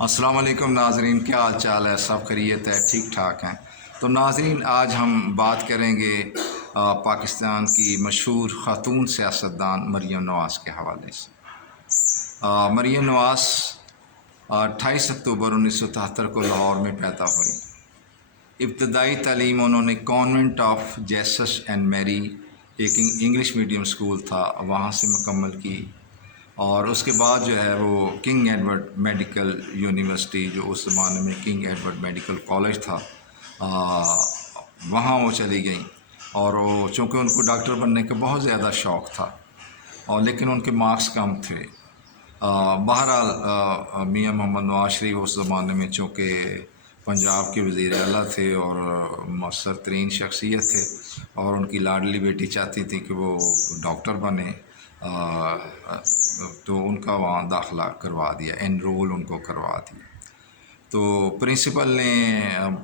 السلام علیکم ناظرین، کیا حال چال ہے؟ سب خیریت ہے؟ ٹھیک ٹھاک ہیں؟ تو ناظرین، آج ہم بات کریں گے پاکستان کی مشہور خاتون سیاستدان مریم نواز کے حوالے سے۔ مریم نواز 28 اکتوبر 1973 کو لاہور میں پیدا ہوئی۔ ابتدائی تعلیم انہوں نے کانوینٹ آف جیسس اینڈ میری، ایک انگلش میڈیم اسکول تھا، وہاں سے مکمل کی، اور اس کے بعد جو ہے وہ کنگ ایڈورڈ میڈیکل یونیورسٹی، جو اس زمانے میں کنگ ایڈورڈ میڈیکل کالج تھا، وہاں وہ چلی گئیں۔ اور وہ چونکہ ان کو ڈاکٹر بننے کا بہت زیادہ شوق تھا، اور لیکن ان کے مارکس کم تھے۔ بہرحال میاں محمد نواز شریف اس زمانے میں چونکہ پنجاب کے وزیر اعلیٰ تھے اور مؤثر ترین شخصیت تھے، اور ان کی لاڈلی بیٹی چاہتی تھی کہ وہ ڈاکٹر بنے، تو ان کا وہاں داخلہ کروا دیا، انرول ان کو کروا دیا۔ تو پرنسپل نے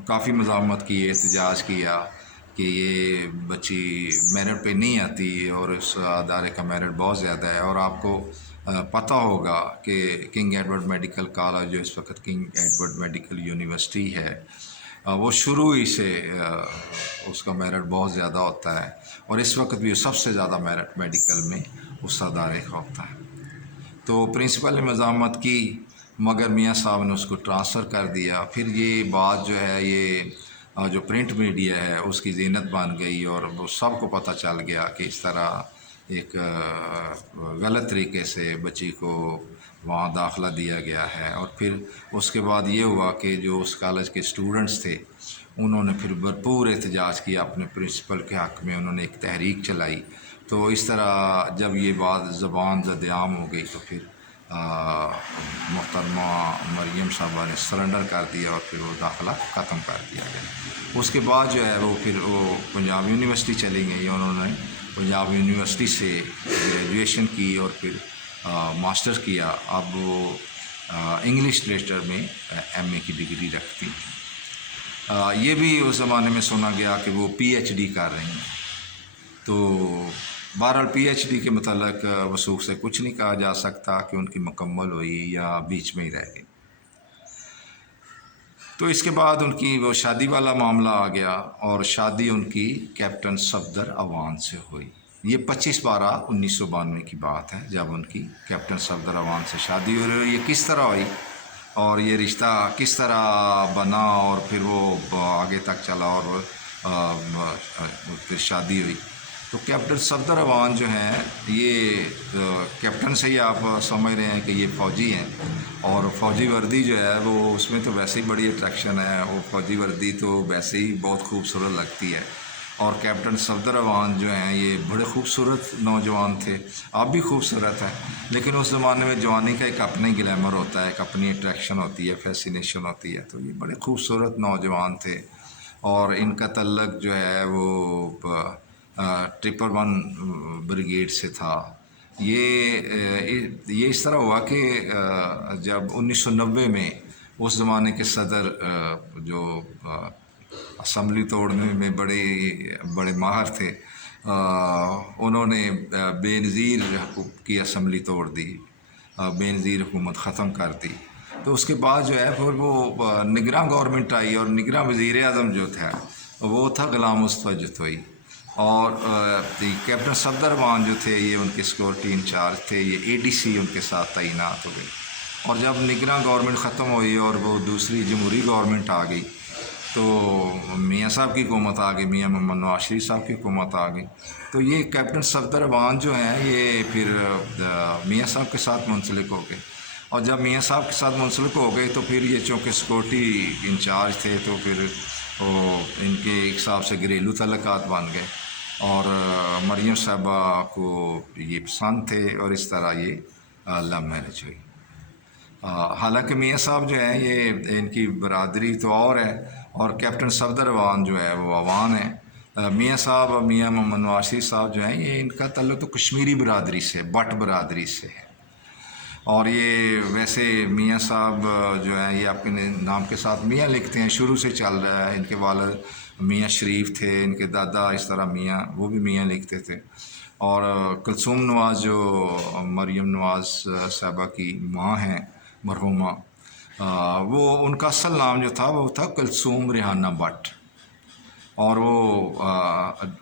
کافی مزاحمت کی، احتجاج کیا کہ یہ بچی میرٹ پہ نہیں آتی، اور اس ادارے کا میرٹ بہت زیادہ ہے، اور آپ کو پتہ ہوگا کہ کنگ ایڈورڈ میڈیکل کالج، جو اس وقت کنگ ایڈورڈ میڈیکل یونیورسٹی ہے، وہ شروع ہی سے اس کا میرٹ بہت زیادہ ہوتا ہے، اور اس وقت بھی سب سے زیادہ میرٹ میڈیکل میں اس ادارے کا ہوتا ہے۔ تو پرنسپل نے مزاحمت کی، مگر میاں صاحب نے اس کو ٹرانسفر کر دیا۔ پھر یہ بات جو ہے، یہ جو پرنٹ میڈیا ہے اس کی زینت بن گئی، اور وہ سب کو پتہ چل گیا کہ اس طرح ایک غلط طریقے سے بچی کو وہاں داخلہ دیا گیا ہے۔ اور پھر اس کے بعد یہ ہوا کہ جو اس کالج کے اسٹوڈنٹس تھے، انہوں نے پھر بھرپور احتجاج کیا اپنے پرنسپل کے حق میں، انہوں نے ایک تحریک چلائی۔ تو اس طرح جب یہ بات زبان زد عام ہو گئی، تو پھر محترمہ مریم صاحبہ نے سرنڈر کر دیا، اور پھر وہ داخلہ ختم کر دیا گیا۔ اس کے بعد جو ہے وہ پھر وہ پنجاب یونیورسٹی چلی گئی، اور انہوں نے پنجاب یونیورسٹی سے گریجویشن کی، اور پھر ماسٹر کیا۔ اب وہ انگلش لٹریچر میں ایم اے کی ڈگری رکھتی ہیں۔ یہ بھی اس زمانے میں سنا گیا کہ وہ پی ایچ ڈی کر رہی ہیں۔ تو بہرحال پی ایچ ڈی کے متعلق وثوق سے کچھ نہیں کہا جا سکتا کہ ان کی مکمل ہوئی یا بیچ میں ہی رہ گئی۔ تو اس کے بعد ان کی وہ شادی والا معاملہ آ گیا، اور شادی ان کی کیپٹن صفدر عوان سے ہوئی۔ یہ 25/12/1992 کی بات ہے، جب ان کی کیپٹن صفدر عوان سے شادی ہو رہی ہے۔ یہ کس طرح ہوئی اور یہ رشتہ کس طرح بنا، اور پھر وہ آگے تک چلا، اور پھر شادی ہوئی۔ تو کیپٹن صفدر عوان جو ہیں، یہ کیپٹن سے ہی آپ سمجھ رہے ہیں کہ یہ فوجی ہیں، اور فوجی وردی جو ہے وہ اس میں تو ویسے ہی بڑی اٹریکشن ہے، وہ فوجی وردی تو ویسے ہی بہت خوبصورت لگتی ہے۔ اور کیپٹن صفدر عوان جو ہیں، یہ بڑے خوبصورت نوجوان تھے، اب بھی خوبصورت ہے، لیکن اس زمانے میں جوانی کا ایک اپنا ہی گلیمر ہوتا ہے، ایک اپنی اٹریکشن ہوتی ہے، فیسینیشن ہوتی ہے۔ تو یہ بڑے خوبصورت نوجوان تھے، اور ان کا تعلق جو ہے وہ 111 بریگیڈ سے تھا۔ یہ اس طرح ہوا کہ جب 1990 میں اس زمانے کے صدر جو اسمبلی توڑنے میں بڑے ماہر تھے، انہوں نے بے نظیر کی اسمبلی توڑ دی، بے نظیر حکومت ختم کر دی۔ تو اس کے بعد جو ہے پھر وہ نگراں گورنمنٹ آئی، اور نگراں وزیر اعظم جو تھا وہ تھا غلام مصطفیٰ جتوئی، اور کیپٹن صفدر عوان جو تھے، یہ ان کے سیکورٹی انچارج تھے، یہ اے ڈی سی ان کے ساتھ تعینات ہو گئی۔ اور جب نگراں گورنمنٹ ختم ہوئی اور وہ دوسری جمہوری گورنمنٹ آ گئی، تو میاں صاحب کی حکومت آ گئی، میاں محمد نواز شریف صاحب کی حکومت آ گئی۔ تو یہ کیپٹن صفدر عوان جو ہیں، یہ پھر میاں صاحب کے ساتھ منسلک ہو گئے، اور جب میاں صاحب کے ساتھ منسلک ہو گئے تو پھر یہ چونکہ سیکورٹی انچارج تھے، تو پھر وہ ان کے ایک حساب سے گھریلو تعلقات بن گئے، اور مریم صاحبہ کو یہ پسند تھے، اور اس طرح یہ لو میرج ہوئی۔ حالانکہ میاں صاحب جو ہیں، یہ ان کی برادری تو اور ہے، اور کیپٹن صفدر عوان جو ہے وہ عوان ہے۔ میاں صاحب اور میاں محمد نواز شریف صاحب جو ہیں، یہ ان کا تعلق تو کشمیری برادری سے، بٹ برادری سے ہے۔ اور یہ ویسے میاں صاحب جو ہیں، یہ آپ کے نام کے ساتھ میاں لکھتے ہیں، شروع سے چل رہا ہے۔ ان کے والد میاں شریف تھے، ان کے دادا اس طرح میاں، وہ بھی میاں لکھتے تھے۔ اور کلثوم نواز جو مریم نواز صاحبہ کی ماں ہیں، مرحومہ، وہ ان کا اصل نام جو تھا وہ تھا کلثوم ریحانہ بٹ، اور وہ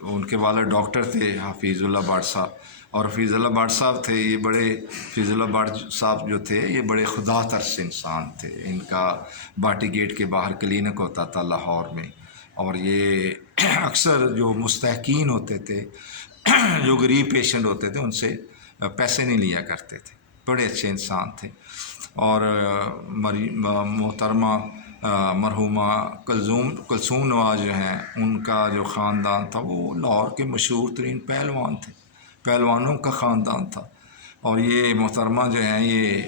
ان کے والد ڈاکٹر تھے حفیظ اللہ بٹ صاحب، اور حفیظ اللہ بٹ صاحب تھے یہ بڑے، حفیظ اللہ بٹ صاحب جو تھے یہ بڑے خدا ترس انسان تھے۔ ان کا باٹی گیٹ کے باہر کلینک ہوتا تھا لاہور میں، اور یہ اکثر جو مستحقین ہوتے تھے، جو غریب پیشنٹ ہوتے تھے، ان سے پیسے نہیں لیا کرتے تھے، بڑے اچھے انسان تھے۔ اور محترمہ مرحومہ کلثوم نواز جو ہیں، ان کا جو خاندان تھا وہ لاہور کے مشہور ترین پہلوان تھے، پہلوانوں کا خاندان تھا۔ اور یہ محترمہ جو ہیں یہ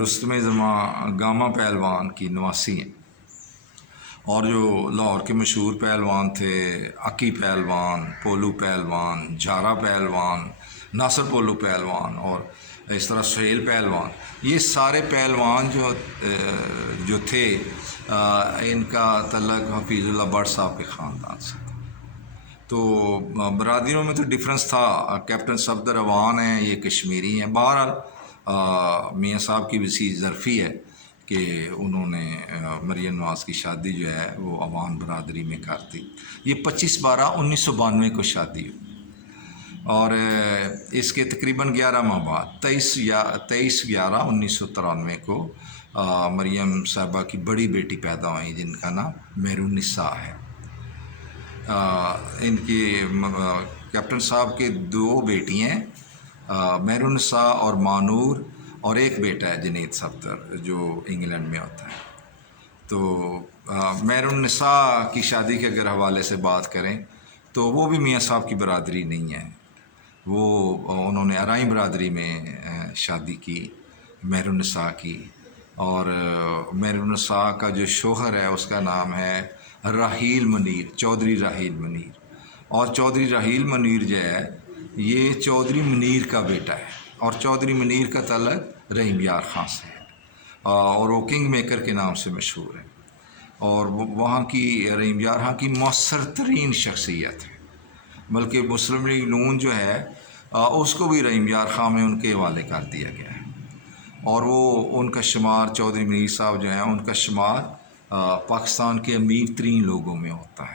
رستم زماں گامہ پہلوان کی نواسی ہیں، اور جو لاہور کے مشہور پہلوان تھے عقی پہلوان، پولو پہلوان، جھارا پہلوان، ناصر پولو پہلوان، اور اس طرح سہیل پہلوان، یہ سارے پہلوان جو تھے ان کا تعلق حفیظ اللہ بٹ صاحب کے خاندان سے تھا۔ تو برادریوں میں تو ڈفرینس تھا، کیپٹن صفدر اوان ہیں یہ کشمیری ہیں۔ بہرحال میاں صاحب کی وسیع ظرفی ہے کہ انہوں نے مریم نواز کی شادی جو ہے وہ اوان برادری میں کر دی۔ یہ 25/12/1992 کو شادی ہوئی، اور اس کے تقریباً 11 ماہ بعد 23/11/1993 کو مریم صاحبہ کی بڑی بیٹی پیدا ہوئی جن کا نام مہرالنساء ہے۔ ان کی کیپٹن صاحب کے 2 بیٹی ہیں، مہرالنساء اور مانور، اور ایک بیٹا ہے جنید صفدر جو انگلینڈ میں ہوتا ہے۔ تو مہرالنساء کی شادی کے اگر حوالے سے بات کریں تو وہ بھی میاں صاحب کی برادری نہیں ہے، وہ انہوں نے ارائیں برادری میں شادی کی مہرالنساء کی، اور مہرالنساء کا جو شوہر ہے اس کا نام ہے راحیل منیر، چودھری راحیل منیر، اور چودھری راحیل منیر جو ہے یہ چودھری منیر کا بیٹا ہے، اور چودھری منیر کا تعلق رحیم یار خان سے ہے، اور وہ کنگ میکر کے نام سے مشہور ہے، اور وہاں کی رحیم یار خان کی مؤثر ترین شخصیت ہے، بلکہ مسلم لیگ نون جو ہے اس کو بھی رحیم یار خان میں ان کے حوالے کر دیا گیا ہے، اور وہ ان کا شمار چودھری منیر صاحب جو ہیں ان کا شمار پاکستان کے امیر ترین لوگوں میں ہوتا ہے۔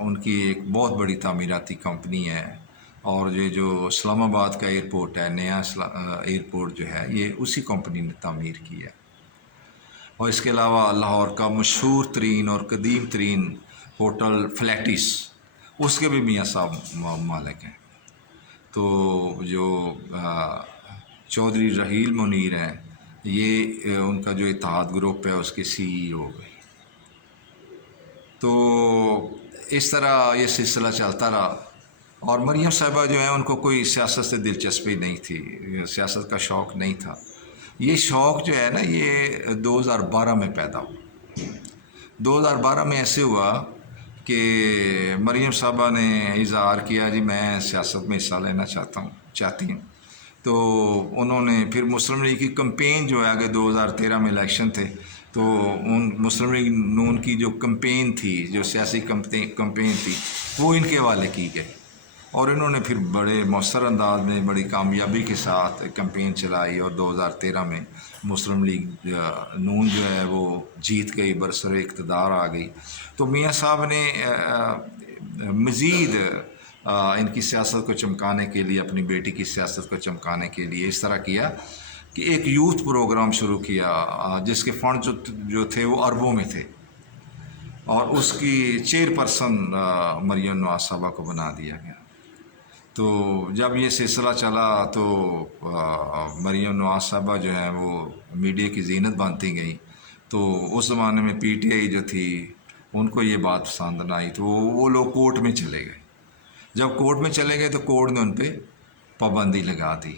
ان کی ایک بہت بڑی تعمیراتی کمپنی ہے، اور یہ جو اسلام آباد کا ایئرپورٹ ہے، نیا ایئرپورٹ جو ہے یہ اسی کمپنی نے تعمیر کی ہے۔ اور اس کے علاوہ لاہور کا مشہور ترین اور قدیم ترین ہوٹل فلیٹس، اس کے بھی میاں صاحب مالک ہیں۔ تو جو چودھری راحیل منیر ہیں یہ ان کا جو اتحاد گروپ ہے اس کے CEO ہو گئی۔ تو اس طرح یہ سلسلہ چلتا رہا، اور مریم صاحبہ جو ہیں ان کو کوئی سیاست سے دلچسپی نہیں تھی، سیاست کا شوق نہیں تھا۔ یہ شوق جو ہے نا یہ 2012 میں پیدا ہوا۔ 2012 میں ایسے ہوا کہ مریم صاحبہ نے اظہار کیا جی میں سیاست میں حصہ لینا چاہتی ہوں، تو انہوں نے پھر مسلم لیگ کی کمپین جو ہے آگے 2013 میں الیکشن تھے، تو ان مسلم لیگ نون کی جو کمپین تھی، جو سیاسی کمپین تھی، وہ ان کے حوالے کی گئی، اور انہوں نے پھر بڑے مؤثر انداز میں بڑی کامیابی کے ساتھ کمپین چلائی، اور 2013 میں مسلم لیگ نون جو ہے وہ جیت گئی، برسر اقتدار آ گئی۔ تو میاں صاحب نے مزید ان کی سیاست کو چمکانے کے لیے، اپنی بیٹی کی سیاست کو چمکانے کے لیے اس طرح کیا کہ ایک یوتھ پروگرام شروع کیا جس کے فنڈ جو تھے وہ اربوں میں تھے، اور اس کی چیئرپرسن مریم نواز صاحبہ کو بنا دیا گیا۔ تو جب یہ سلسلہ چلا تو مریم نواز صاحبہ جو ہیں وہ میڈیا کی زینت بنتی گئیں، تو اس زمانے میں PTI جو تھی ان کو یہ بات پسند نہ آئی، تو وہ لوگ کورٹ میں چلے گئے۔ جب کورٹ میں چلے گئے تو کورٹ نے ان پہ پابندی لگا دی،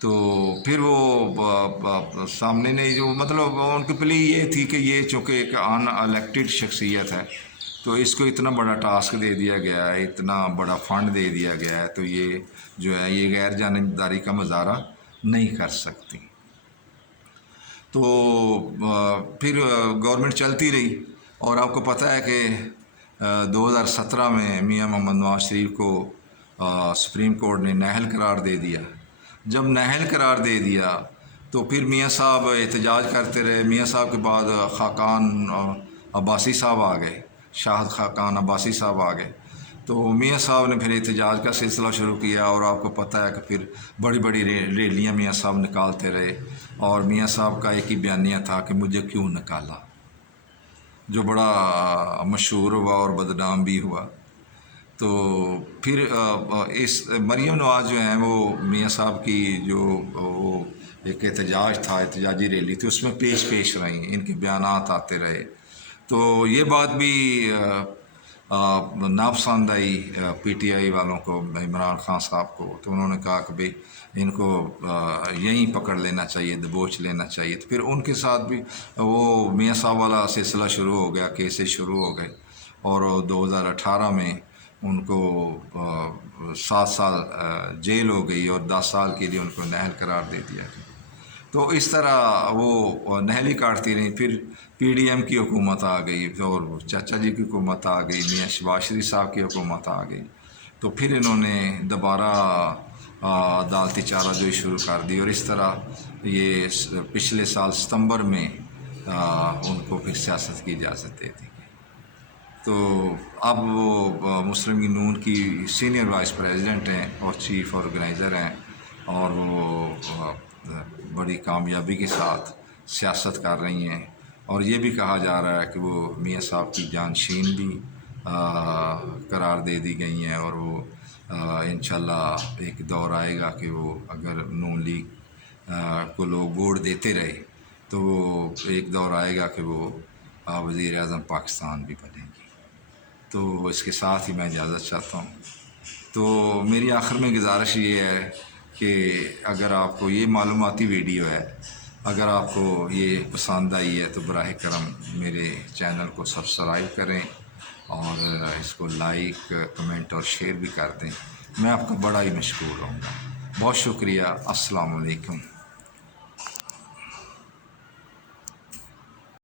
تو پھر وہ سامنے نہیں، جو مطلب ان کی پلی یہ تھی کہ یہ چونکہ ایک ان الیکٹڈ شخصیت ہے تو اس کو اتنا بڑا ٹاسک دے دیا گیا ہے، اتنا بڑا فنڈ دے دیا گیا ہے، تو یہ جو ہے یہ غیر جانبداری کا مظاہرہ نہیں کر سکتی۔ تو پھر گورنمنٹ چلتی رہی، اور آپ کو پتہ ہے کہ 2017 میں میاں محمد نواز شریف کو سپریم کورٹ نے نااہل قرار دے دیا۔ جب نااہل قرار دے دیا تو پھر میاں صاحب احتجاج کرتے رہے. میاں صاحب کے بعد خاقان عباسی صاحب آ گئے, شاہد خاقان عباسی صاحب آ گئے. تو میاں صاحب نے پھر احتجاج کا سلسلہ شروع کیا, اور آپ کو پتہ ہے کہ پھر بڑی بڑی ریلیاں میاں صاحب نکالتے رہے. اور میاں صاحب کا ایک ہی بیانیہ تھا کہ مجھے کیوں نکالا, جو بڑا مشہور ہوا اور بدنام بھی ہوا. تو پھر اس مریم نواز جو ہیں وہ میاں صاحب کی جو وہ ایک احتجاج تھا, احتجاجی ریلی تھی, اس میں پیش رہیں, ان کے بیانات آتے رہے. تو یہ بات بھی ناپسند آئی پی ٹی آئی والوں کو, عمران خان صاحب کو. تو انہوں نے کہا کہ بھئی ان کو یہیں پکڑ لینا چاہیے, دبوچ لینا چاہیے. تو پھر ان کے ساتھ بھی وہ میاں صاحب والا سلسلہ شروع ہو گیا, کیسز شروع ہو گئے. اور 2018 میں ان کو 7 سال جیل ہو گئی, اور 10 سال کے لیے ان کو نااہل قرار دے دیا گیا. تو اس طرح وہ نہلی کاٹتی رہیں. پھر پی ڈی ایم کی حکومت آ گئی, اور چچا جی کی حکومت آ گئی, میاں شہباز شریف صاحب کی حکومت آ گئی. تو پھر انہوں نے دوبارہ عدالتی چارہ جوئی شروع کر دی, اور اس طرح یہ پچھلے سال ستمبر میں ان کو پھر سیاست کی اجازت دے دی گئی. تو اب وہ مسلم لیگ نون کی سینئر وائس پریزیڈنٹ ہیں اور چیف آرگنائزر ہیں, اور وہ بڑی کامیابی کے ساتھ سیاست کر رہی ہیں. اور یہ بھی کہا جا رہا ہے کہ وہ میاں صاحب کی جانشین بھی قرار دے دی گئی ہیں, اور وہ انشاءاللہ ایک دور آئے گا کہ وہ اگر نون لیگ کو لوگ ووٹ دیتے رہے تو وہ ایک دور آئے گا کہ وہ وزیر اعظم پاکستان بھی بنیں گی. تو اس کے ساتھ ہی میں اجازت چاہتا ہوں. تو میری آخر میں گزارش یہ ہے کہ اگر آپ کو یہ معلوماتی ویڈیو ہے, اگر آپ کو یہ پسند آئی ہے تو براہ کرم میرے چینل کو سبسکرائب کریں, اور اس کو لائک, کمنٹ اور شیئر بھی کر دیں. میں آپ کا بڑا ہی مشکور رہوں گا. بہت شکریہ. السلام علیکم.